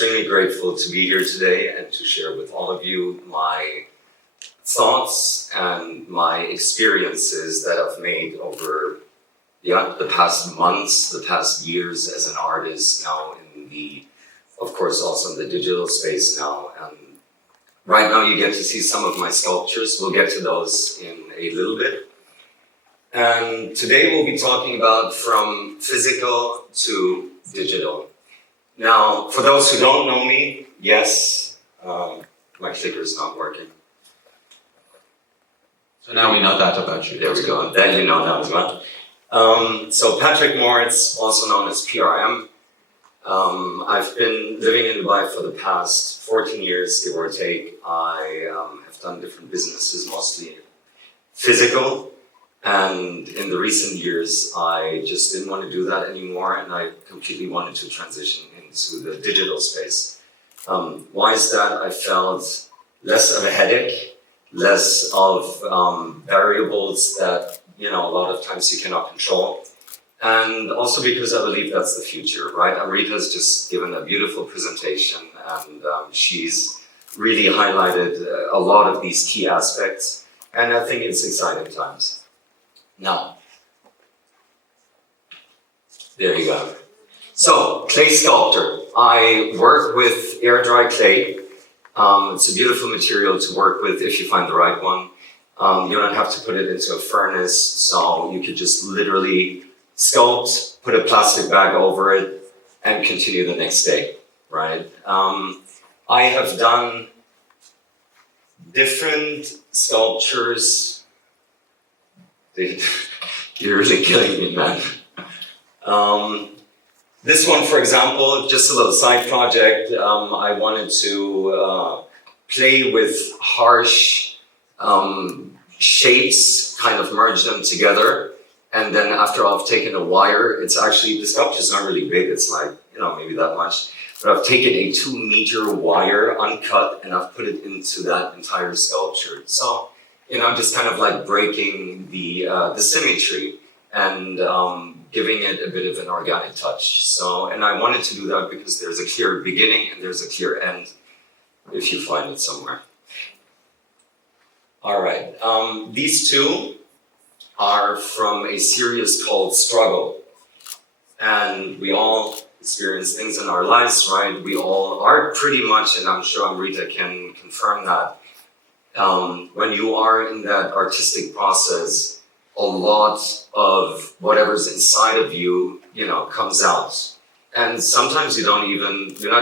extremely grateful to be here today and to share with all of you my thoughts and my experiences that I've made over the past months, the past years as an artist, now in the, of course, also in the digital space now. And right now you get to see some of my sculptures. We'll get to those in a little bit. And today we'll be talking about from physical to digital. Now, for those who don't know me, yes, my clicker's not working. So now we know that about you. There we go. Then you know that as well. So Patrick Moritz, also known as PRM. I've been living in Dubai for the past 14 years, give or take. I have done different businesses, mostly physical. And in the recent years, I just didn't want to do that anymore, and I completely wanted to transition into the digital space. Why is that? I felt less of a headache, less of variables that, a lot of times you cannot control. And also because I believe that's the future, right? Amrita's just given a beautiful presentation, and she's really highlighted a lot of these key aspects, and I think it's exciting times. Now, there you go. So, clay sculptor. I work with air dry clay. It's a beautiful material to work with if you find the right one. You don't have to put it into a furnace, so you could just literally sculpt, put a plastic bag over it, and continue the next day, right? I have done different sculptures. You're really killing me, man. This one, for example, just a little side project. I wanted to play with harsh shapes, kind of merge them together. And then after I've taken a wire, it's actually, the sculpture's not really big. It's like, maybe that much. But I've taken a 2-meter wire, uncut, and I've put it into that entire sculpture. So, just kind of like breaking the symmetry and giving it a bit of an organic touch. So, and I wanted to do that because there's a clear beginning and there's a clear end, if you find it somewhere. All right, these two are from a series called Struggle. And we all experience things in our lives, right? We all are pretty much, and I'm sure Amrita can confirm that, when you are in that artistic process, a lot of whatever's inside of you, comes out. And sometimes you're not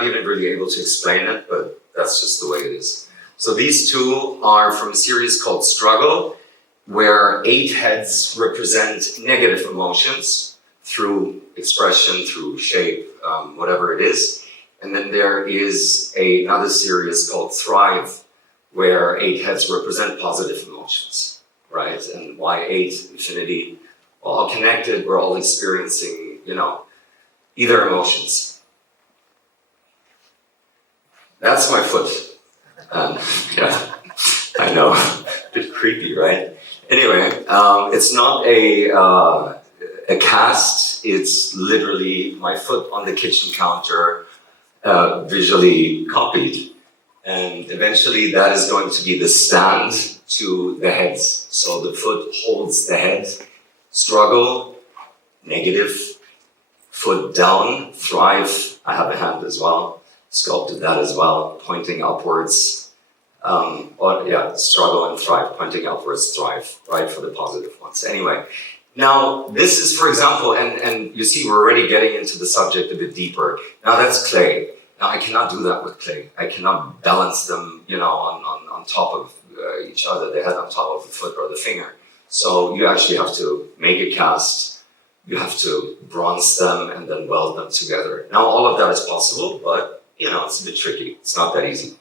even really able to explain it, but that's just the way it is. So these two are from a series called Struggle, where 8 heads represent negative emotions through expression, through shape, whatever it is. And then there is another series called Thrive, where 8 heads represent positive emotions, right? And why 8? Infinity. We're all connected, we're all experiencing, either emotions. That's my foot. Yeah, I know, a bit creepy, right? Anyway, it's not a cast, it's literally my foot on the kitchen counter, visually copied. And eventually that is going to be the stand to the heads. So the foot holds the head. Struggle, negative. Foot down, thrive. I have a hand as well. Sculpted that as well, pointing upwards. Struggle and thrive, pointing upwards, thrive, right, for the positive ones. Anyway, now this is, for example, and you see we're already getting into the subject a bit deeper. Now that's clay. Now I cannot do that with clay. I cannot balance them, on top of each other, the head on top of the foot or the finger. So you actually have to make a cast, you have to bronze them and then weld them together. Now all of that is possible, but it's a bit tricky. It's not that easy.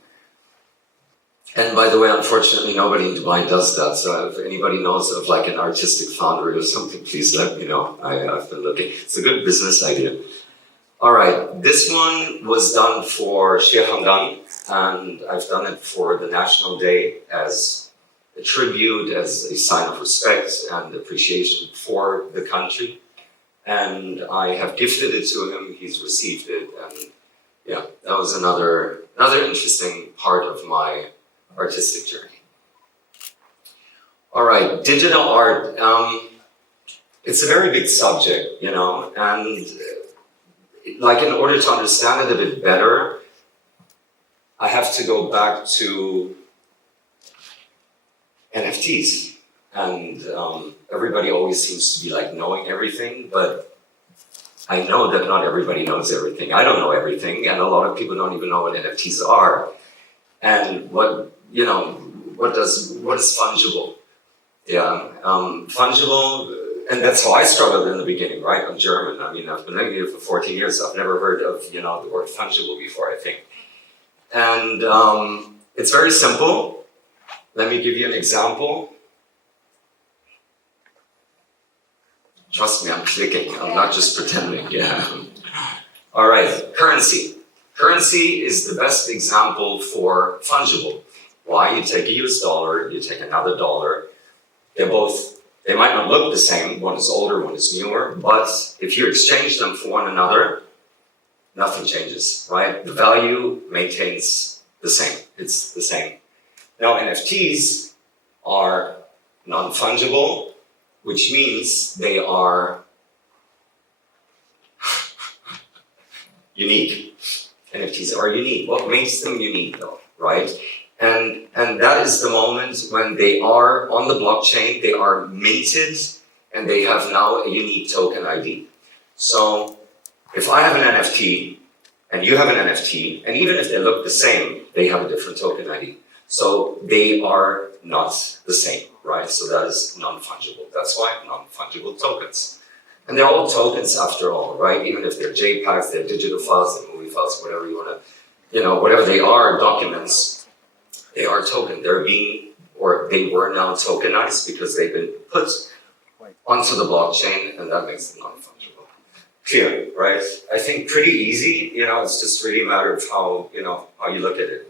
And by the way, unfortunately, nobody in Dubai does that. So if anybody knows of like an artistic foundry or something, please let me know. I've been looking. It's a good business idea. All right, this one was done for Sheikh Hamdan, and I've done it for the National Day as a tribute, as a sign of respect and appreciation for the country. And I have gifted it to him, he's received it, and yeah, that was another interesting part of my artistic journey. All right, digital art. It's a very big subject, you know, and like in order to understand it a bit better, I have to go back to NFTs. And everybody always seems to be like knowing everything, but I know that not everybody knows everything. I don't know everything, and a lot of people don't even know what NFTs are. And what is fungible? Yeah, fungible, and that's how I struggled in the beginning, right? I'm German. I mean, I've been living here for 14 years. I've never heard of, the word fungible before, I think. And it's very simple. Let me give you an example. Trust me, I'm clicking. I'm not just pretending. Yeah. All right, currency. Currency is the best example for fungible. Why? You take a US dollar, you take another dollar. They might not look the same. One is older, one is newer. But if you exchange them for one another, nothing changes, right? The value maintains the same. It's the same. Now, NFTs are non-fungible, which means they are unique. NFTs are unique. What makes them unique though, right? And that is the moment when they are on the blockchain, they are minted, and they have now a unique token ID. So if I have an NFT, and you have an NFT, and even if they look the same, they have a different token ID. So they are not the same, right? So that is non-fungible. That's why non-fungible tokens. And they're all tokens after all, right? Even if they're JPEGs, they're digital files, they're movie files, whatever you want to, whatever they are, documents, they are token. They were now tokenized because they've been put onto the blockchain, and that makes them non-fungible. Clear, right? I think pretty easy, it's just really a matter of how you look at it.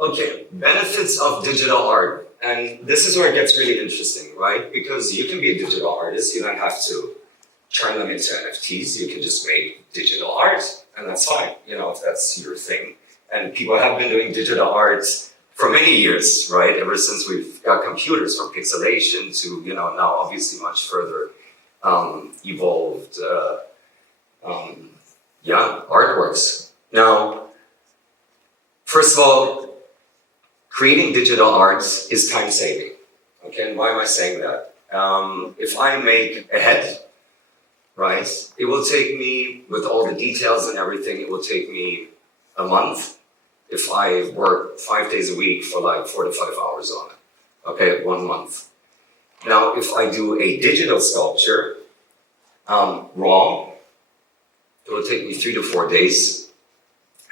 Okay, benefits of digital art. And this is where it gets really interesting, right? Because you can be a digital artist, you don't have to turn them into NFTs, you can just make digital art, and that's fine, if that's your thing. And people have been doing digital art for many years, right? Ever since we've got computers, from pixelation to, now obviously much further evolved, artworks. Now, first of all, creating digital arts is time-saving, okay? And why am I saying that? If I make a head, right, it will take me, with all the details and everything, it will take me a month if I work 5 days a week for like 4 to 5 hours on it, okay, 1 month. Now, if I do a digital sculpture, raw, it will take me 3 to 4 days.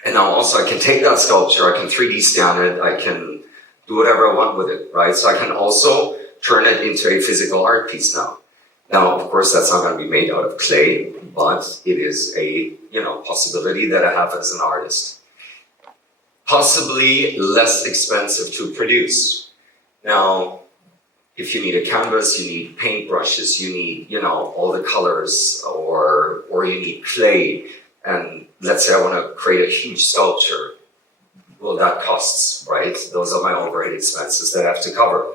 And now also I can take that sculpture, I can 3D scan it, I can do whatever I want with it, right? So I can also turn it into a physical art piece now. Now, of course, that's not going to be made out of clay, but it is a, possibility that I have as an artist. Possibly less expensive to produce. Now, if you need a canvas, you need paintbrushes, you need, all the colors, or you need clay. And let's say I want to create a huge sculpture. Well, that costs, right? Those are my overhead expenses that I have to cover.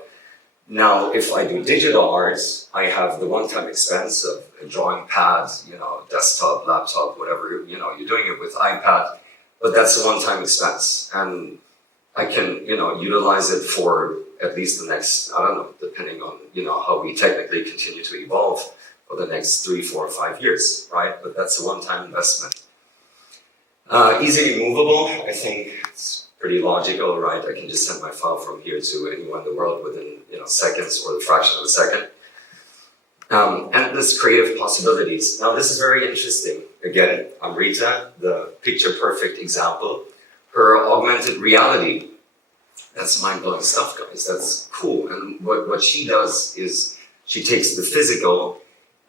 Now, if I do digital art, I have the one-time expense of a drawing pad, desktop, laptop, whatever, you're doing it with iPad, but that's a one-time expense. And I can, utilize it for at least the next, I don't know, depending on, how we technically continue to evolve for the next 3, 4, 5 years, right? But that's a one-time investment. Easily movable, I think it's pretty logical, right? I can just send my file from here to anyone in the world within, seconds or the fraction of a second. Endless creative possibilities. Now, this is very interesting. Again, I'm Rita, the picture-perfect example. Her augmented reality, that's mind-blowing stuff, guys. That's cool. And what she does is she takes the physical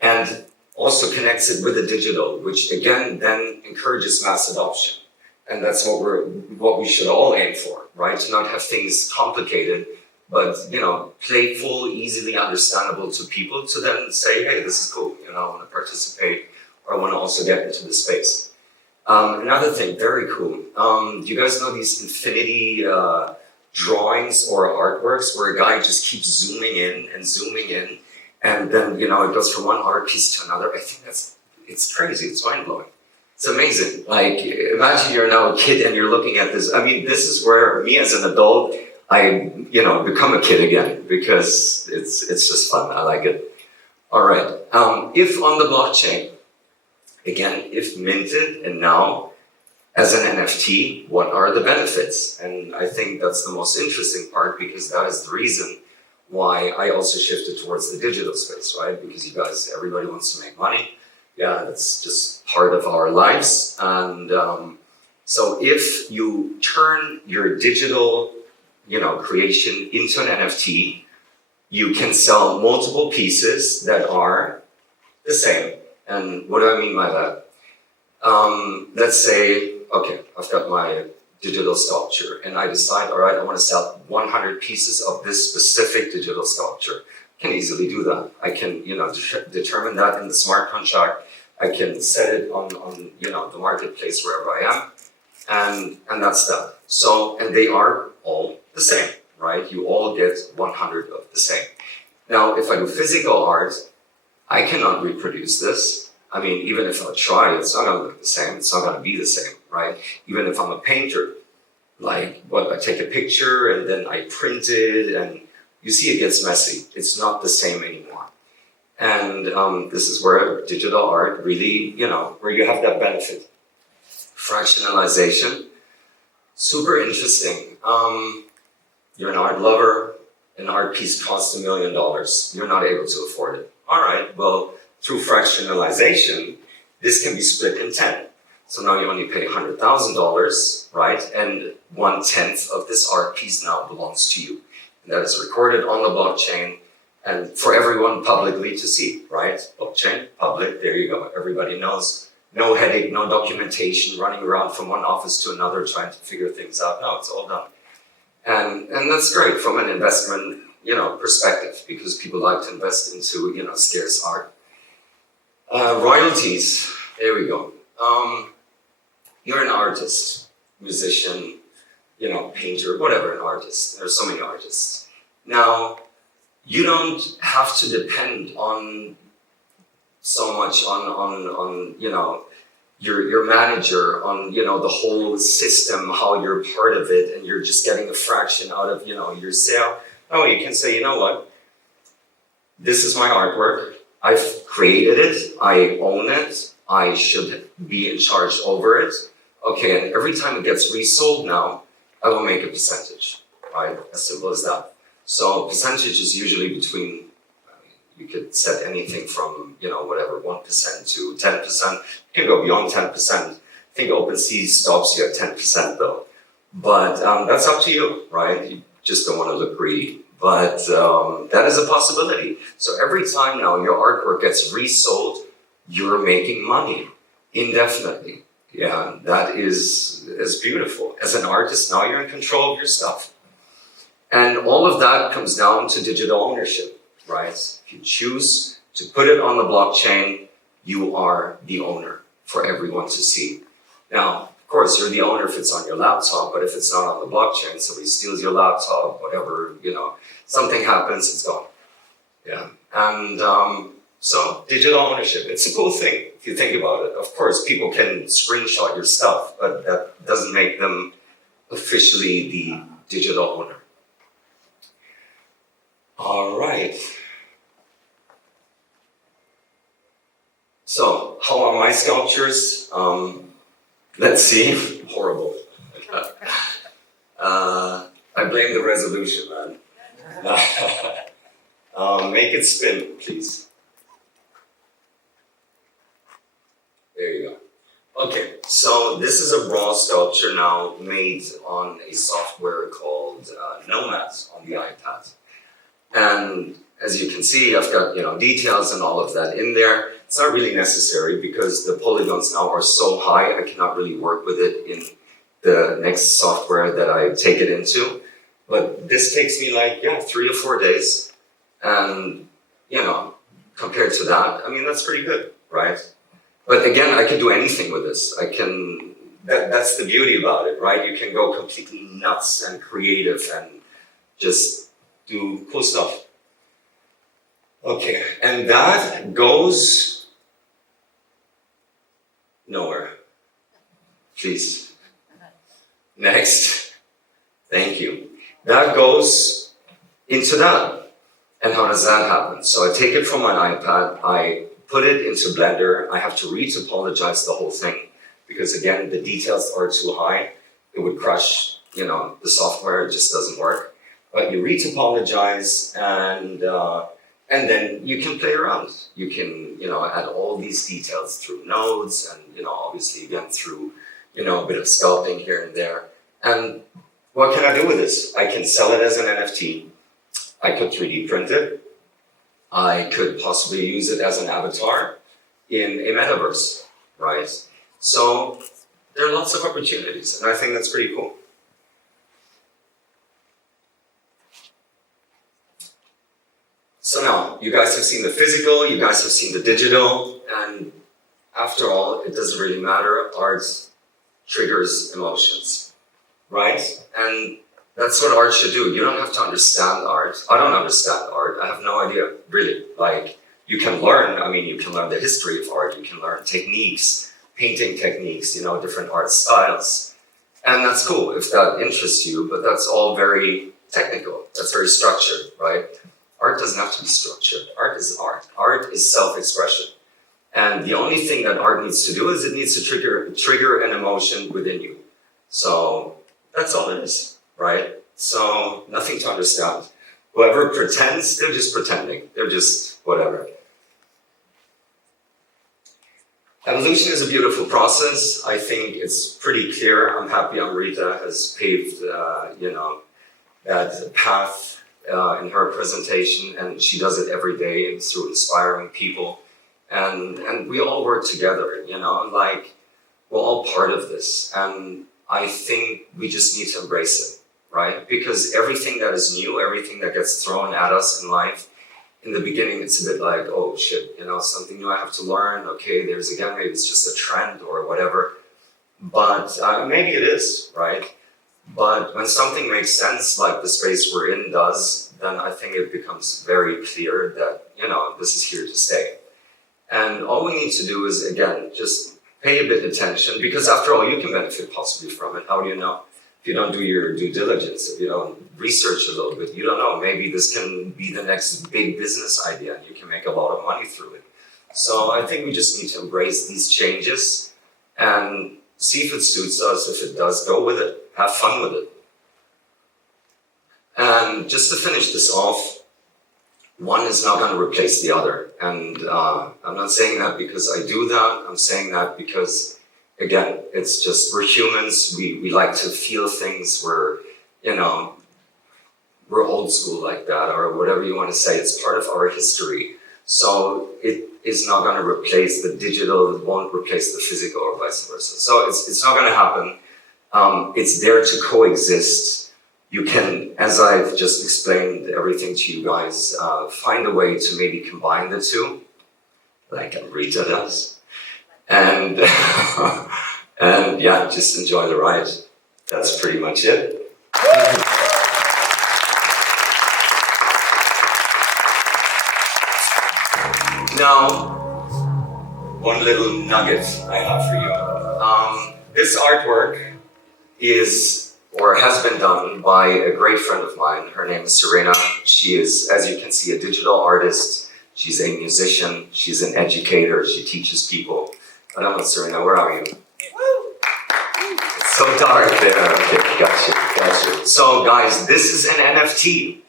and also connects it with the digital, which again then encourages mass adoption. And that's what we should all aim for, right? To not have things complicated, but playful, easily understandable to people, to then say, hey, this is cool, I want to participate, I want to also get into the space. Another thing, very cool. Do you guys know these infinity drawings or artworks where a guy just keeps zooming in, and then, you know, it goes from one art piece to another? I think it's crazy, it's mind-blowing. It's amazing. Like, imagine you're now a kid and you're looking at this. I mean, this is where me as an adult, I, you know, become a kid again, because it's just fun. I like it. All right. If on the blockchain, again, if minted and now as an NFT, what are the benefits? And I think that's the most interesting part, because that is the reason why I also shifted towards the digital space, right? Because you guys, everybody wants to make money. Yeah, that's just part of our lives. And so if you turn your digital, you know, creation into an NFT, you can sell multiple pieces that are the same. And what do I mean by that? Let's say, okay, I've got my digital sculpture and I decide, all right, I want to sell 100 pieces of this specific digital sculpture. I can easily do that. I can, you know, determine that in the smart contract. I can set it on you know, the marketplace wherever I am, and that's that. So, and they are all the same, right? You all get 100 of the same. Now, if I do physical art, I cannot reproduce this. I mean, even if I try, it's not gonna look the same. It's not gonna be the same, right? Even if I'm a painter, like, I take a picture and then I print it, and you see it gets messy. It's not the same anymore. And this is where digital art really, you know, where you have that benefit. Fractionalization, super interesting. You're an art lover, an art piece costs $1 million. You're not able to afford it. All right, well, through fractionalization, this can be split in 10. So now you only pay $100,000, right? And 1/10 of this art piece now belongs to you. And that is recorded on the blockchain and for everyone publicly to see, right? Blockchain, public, there you go. Everybody knows. No headache, no documentation, running around from one office to another trying to figure things out. No, it's all done. And that's great from an investment, you know, perspective, because people like to invest into, you know, scarce art. Royalties, there we go. You're an artist, musician, you know, painter, whatever, an artist. There's so many artists. Now, you don't have to depend on so much on you know, your manager, on, you know, the whole system, how you're part of it, and you're just getting a fraction out of, you know, your sale. No, you can say, you know what? This is my artwork. I've created it. I own it. I should be in charge over it. Okay, and every time it gets resold now, I will make a percentage, right? As simple as that. So percentage is usually between, you could set anything from, you know, whatever, 1% to 10%. You can go beyond 10%. I think OpenSea stops you at 10% though. But that's up to you, right? You just don't want to look greedy. But that is a possibility. So every time now your artwork gets resold, you're making money indefinitely. Yeah, that is beautiful. As an artist, now you're in control of your stuff. And all of that comes down to digital ownership, right? If you choose to put it on the blockchain, you are the owner for everyone to see. Now, of course, you're the owner if it's on your laptop, but if it's not on the blockchain, somebody steals your laptop, whatever, you know, something happens, it's gone. Yeah, and so digital ownership, it's a cool thing if you think about it. Of course, people can screenshot your stuff, but that doesn't make them officially the digital owner. All right. So, how are my sculptures? Let's see. Horrible. I blame the resolution, man. Make it spin, please. There you go. Okay, so this is a raw sculpture now made on a software called Nomad on the iPad. And as you can see, I've got, you know, details and all of that in there. It's not really necessary because the polygons now are so high, I cannot really work with it in the next software that I take it into. But this takes me like, 3 or 4 days. And, you know, compared to that, I mean, that's pretty good, right? But again, I can do anything with this. That's the beauty about it, right? You can go completely nuts and creative and just do cool stuff. Okay, and that goes nowhere. Please. Next. Thank you. That goes into that. And how does that happen? So I take it from my iPad, I put it into Blender, I have to re-topologize the whole thing because again, the details are too high. It would crush, the software, it just doesn't work. But you re-topologize and then you can play around. You can, add all these details through nodes and, obviously again through, a bit of sculpting here and there. And what can I do with this? I can sell it as an NFT. I could 3D print it. I could possibly use it as an avatar in a metaverse, right? So there are lots of opportunities, and I think that's pretty cool. So now, you guys have seen the physical, you guys have seen the digital, and after all, it doesn't really matter. Art triggers emotions, right? And that's what art should do. You don't have to understand art. I don't understand art. I have no idea, really. Like, you can learn, you can learn the history of art. You can learn techniques, painting techniques, different art styles. And that's cool if that interests you, but that's all very technical. That's very structured, right? Art doesn't have to be structured. Art is art. Art is self-expression. And the only thing that art needs to do is it needs to trigger an emotion within you. So that's all it is, right? So nothing to understand. Whoever pretends, they're just pretending. They're just whatever. Evolution is a beautiful process. I think it's pretty clear. I'm happy Amrita has paved, that path in her presentation, and she does it every day through inspiring people. And we all work together, we're all part of this. And I think we just need to embrace it, right? Because everything that is new, everything that gets thrown at us in life, in the beginning, it's a bit like, oh shit, something new I have to learn. Okay, maybe it's just a trend or whatever. But maybe it is, right? But when something makes sense, like the space we're in does, then I think it becomes very clear that, this is here to stay. And all we need to do is, again, just pay a bit attention, because after all, you can benefit possibly from it. How do you know? If you don't do your due diligence, if you don't research a little bit, you don't know. Maybe this can be the next big business idea and you can make a lot of money through it. So I think we just need to embrace these changes and see if it suits us. If it does, go with it. Have fun with it. And just to finish this off, one is not going to replace the other. And I'm not saying that because I do that. I'm saying that because, again, it's just, we're humans. We like to feel things. We're old school like that, or whatever you want to say. It's part of our history. So it is not going to replace the digital. It won't replace the physical, or vice versa. So it's not going to happen. It's there to coexist. You can, as I've just explained everything to you guys, find a way to maybe combine the two, like Rita does. And, and yeah, just enjoy the ride. That's pretty much it. Now, one little nugget I have for you. This artwork is, or has been done by a great friend of mine. Her name is Serena. She is, as you can see, a digital artist. She's a musician. She's an educator. She teaches people. I don't know, Serena, where are you? It's so dark there. Okay, gotcha. So guys, this is an NFT.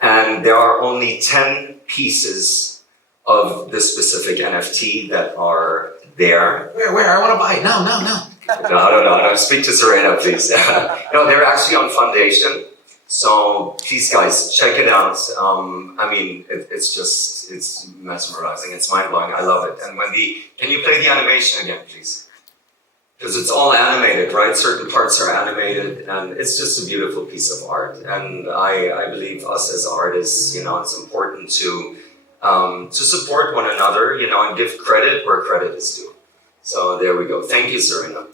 And there are only 10 pieces of this specific NFT that are there. Where? I want to buy it. No. No. Speak to Serena, please. No, they're actually on Foundation. So please, guys, check it out. It's mesmerizing. It's mind-blowing. I love it. And can you play the animation again, please? Because it's all animated, right? Certain parts are animated, and it's just a beautiful piece of art. And I believe us as artists, it's important to support one another, and give credit where credit is due. So there we go. Thank you, Serena.